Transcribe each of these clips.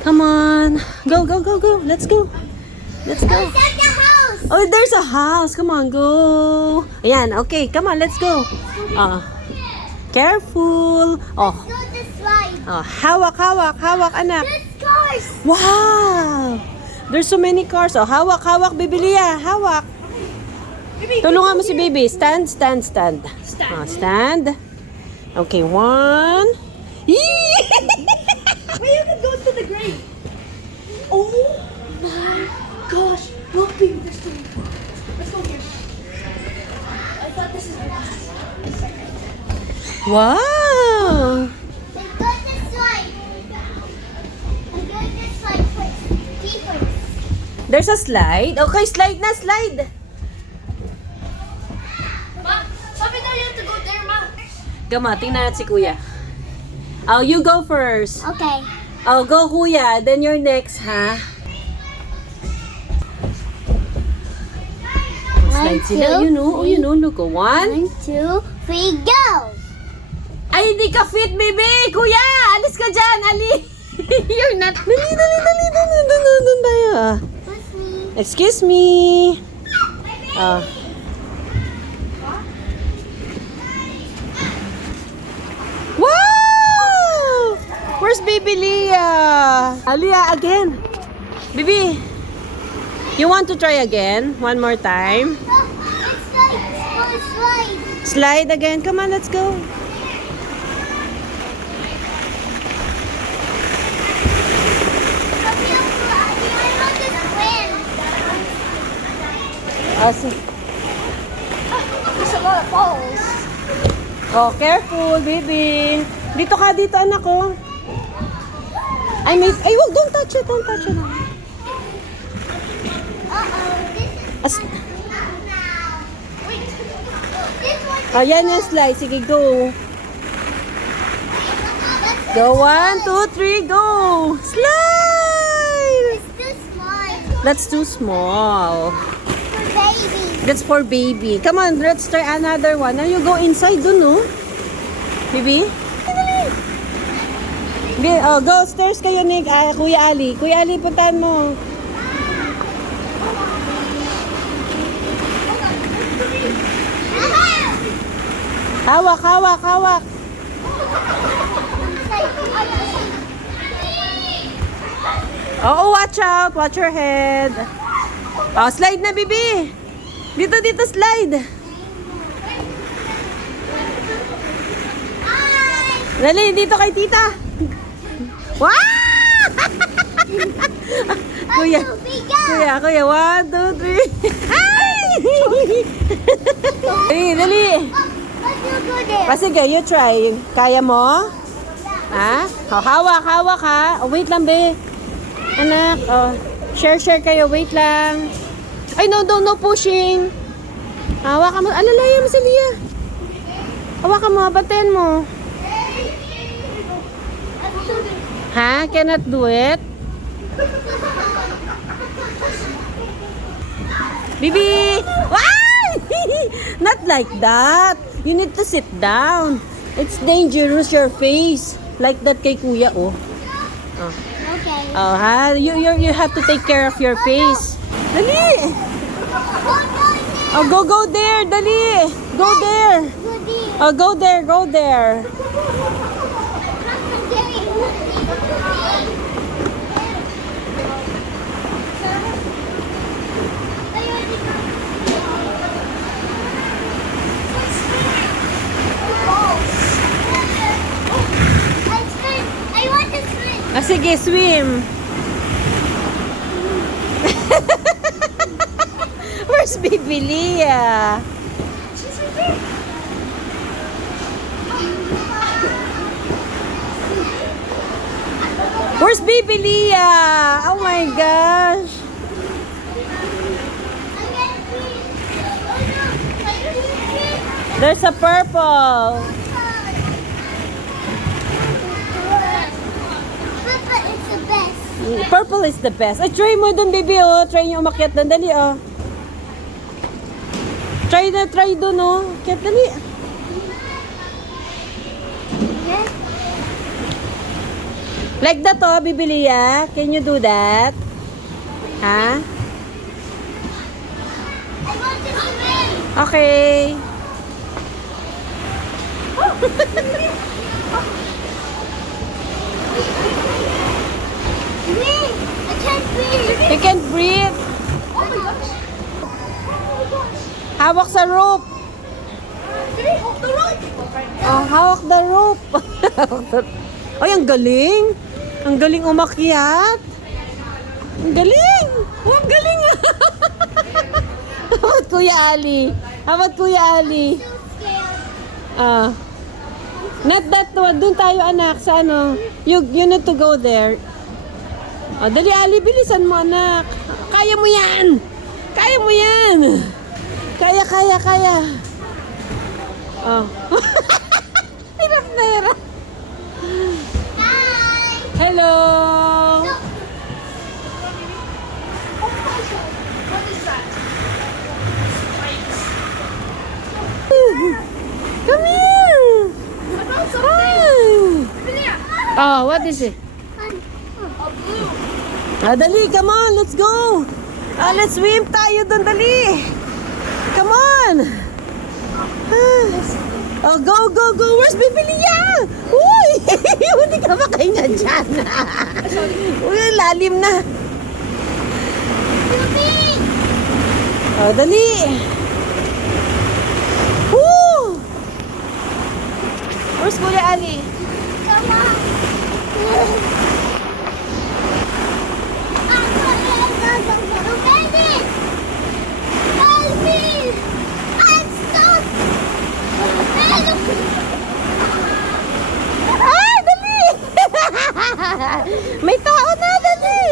Come on. Go, go, go, go. Let's go. Let's go. Is that the house? Oh, there's a house. Come on, go. Ayan, okay. Come on, let's go. Careful. Oh, Go this slide. hawak, hawak, hawak, anak. There's cars. Wow! There's so many cars. Oh, hawak, hawak, Bibilia. Hawak. Tulungan mo si Bibi. Stand, stand, stand. Stand. Okay, one. Wait, you can go to the grave. Oh my gosh. Look, baby, there's two. Let's go here. I thought this is the last. Wow! Let's go this slide. Let's go this slide first. Keepers. There's a slide. Okay, slide na, slide. Ma, sabi daw you have to go there, ma. Gama, tingnan natin si Kuya. Oh, you go first. Okay. Oh, go Kuya. Then you're next, ha? Slide sila. You know, look. Oh, 1. 1, 2, 3, go! Ay, hindi ka fit, baby! Kuya! Alis ka dyan! Ali! You're not... Dali! Doon tayo. Push me. Excuse me. Wow! Where's baby Leah? Leah, again. Baby, you want to try again? One more time? Oh, it's slide. Slide again. Come on, let's go. There's a lot of balls. Oh, careful, baby. Dito ka, dito, anak ko. Ay, wag, don't touch it. Yan yung slide. Sige, go. Go, 1, 2, 3, go. Slide! That's too small. That's for baby. Come on, let's try another one. Now you go inside dun, no? Baby? Oh, go upstairs kayo, Nick. Kuya Ali. Kuya Ali, puntahan mo. Hawak, hawak, hawak. Oh, watch out. Watch your head. Oh, slide na, baby. Dito, slide. Dali, dito kay tita. Wow! Kuya, 1, 2, 3. Ay! Dali. Sige, you try. Kaya mo? Ha? Oh, hawak ha. Oh, wait lang, be. Anak, oh. Share kayo. Wait lang. Ay, no pushing. Hawakan mo. Alalayan mo si Leah. Hawakan mo, baten mo. Ha? Cannot do it? Bibi! Why? Not like that. You need to sit down. It's dangerous your face. Like that kay Kuya, oh. Okay. Oh, ha? You have to take care of your face. Dali! Oh, go there. Dali! Go there. Oh, go there. I want to swim. Sige, swim. Where's baby Leah? She's right there. Where's baby Leah? Oh my gosh. There's a purple. Papa is the best. Purple is the best. Ay, try mo dun, baby, oh. Try nyo umakyat dun. Dali, oh. Try dun, oh. Umakyat, dali. Like that to, Bibilia. Can you do that? Ha? I want to swim. Okay. Wait, I can't breathe. You can breathe. Oh my gosh. Oh my gosh. Hawak sa rope. Baby, hold the rope. Oh, hawak the rope. Ay, ang galing. Ang galing umakyat. Ang galing. Oh, ang galing. Hawat Kuya Ali. Hawat Kuya Ali. So scared. Ah. Not that one. Doon tayo anak sa ano. You need to go there. Oh, dali Ali, bilisan mo anak. Kaya mo yan. Kaya mo yan. Kaya. Oh. Hirap na hirap. Hi. Hello. Look. Oh my gosh. What is that? Come here. I found something. Hi. Bibilia. Oh, what is it? A blue. Ah, dali, come on, let's go. Ah, let's swim tayo doon, dali. Come on. Ah. Oh, go. Where's Bibilia? Uy, hindi ka makahinga dyan. Uy, lalim na. Yubi. Oh, dali. Woo! Where's Kuya Ali? Come on. Baby. Help me. I'm stuck. Help me. Ah, dali! May tao na, dali!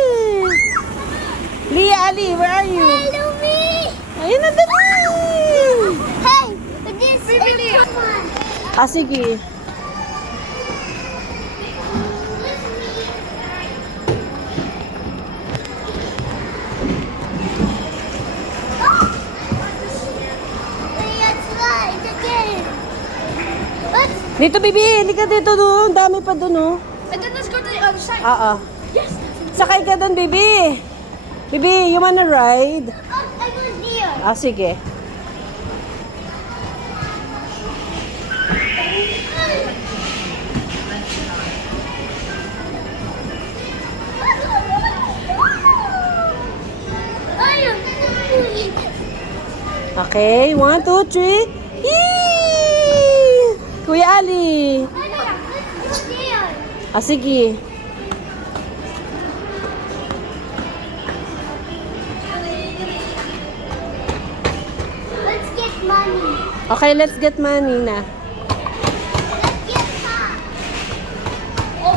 Lia Ali, where are you? Help me. Ayun na, dali! Hey, this Bibilia. is fun. Ah, sige. Let's slide again. Let's Dito, Bibi, hindi ka dito doon. Dami pa doon, oh. And then let's go to the other side. Oo. Yes. Sakay ka doon, Bibi. Bibi, you wanna ride? Oh, I was here. Ah, sige. Okay, 1, 2, 3. Yee! Kuya Ali. Ah, sige. Let's get money. Okay, let's get money na. Let's get car. Oh.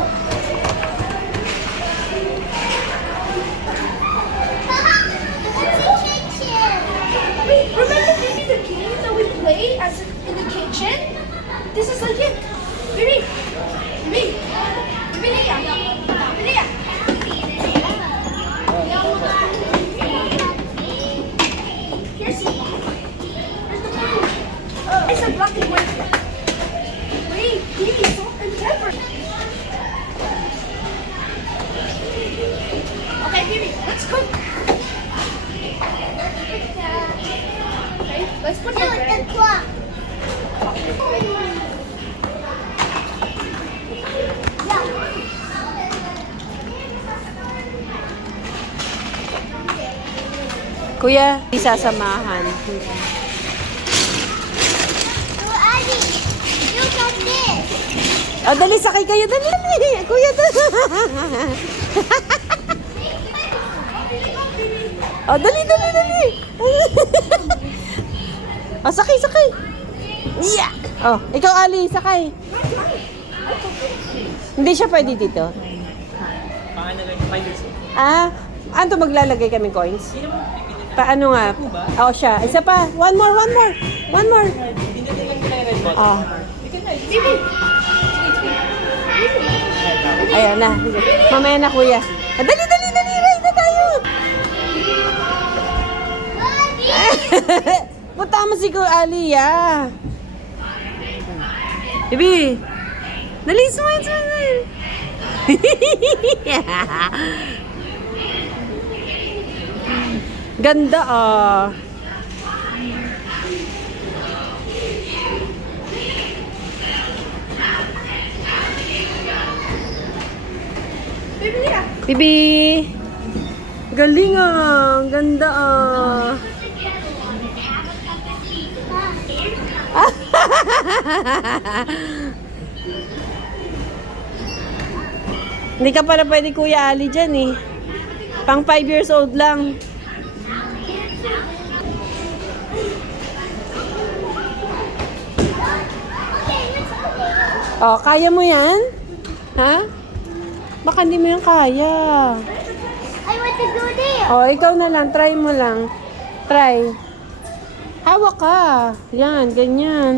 Let's kitchen. Wait, remember maybe the game that we play as in the kitchen? This is like it. Bibi. Bibilia. Here's the blue. It's a black and white. Wait, Bibi, salt and pepper. Okay, Bibi, let's cook. Okay, let's put No, the bread. the clock. Kuya, di sasamahan. So, Adi, you got this. Oh, dali, sakay kayo. Dali. Kuya, dali. Oh, dali. Oh, sakay. Yeah. Oh, ikaw, Ali, sakay. Hindi siya pwede dito. Ah, ano maglalagay kaming coins? Paano nga? Oo, siya. Isa pa. One more. Oh. Ayan na. Mamaya na, kuya. Ah, dali. Ride na tayo. Punta mo si Kuya Ali, ah. Bibi. Dali, smile. Ganda ah. Baby, yeah. Bibi. Galing ah. Ganda ah. Hindi ka pala pwede Kuya Ali dyan eh. Pang 5 years old lang. Oh, kaya mo yan? Ha? Baka hindi mo yan kaya. I want to go there. Oh, ikaw na lang. Try mo lang. Try. Hawak ka. Yan, ganyan.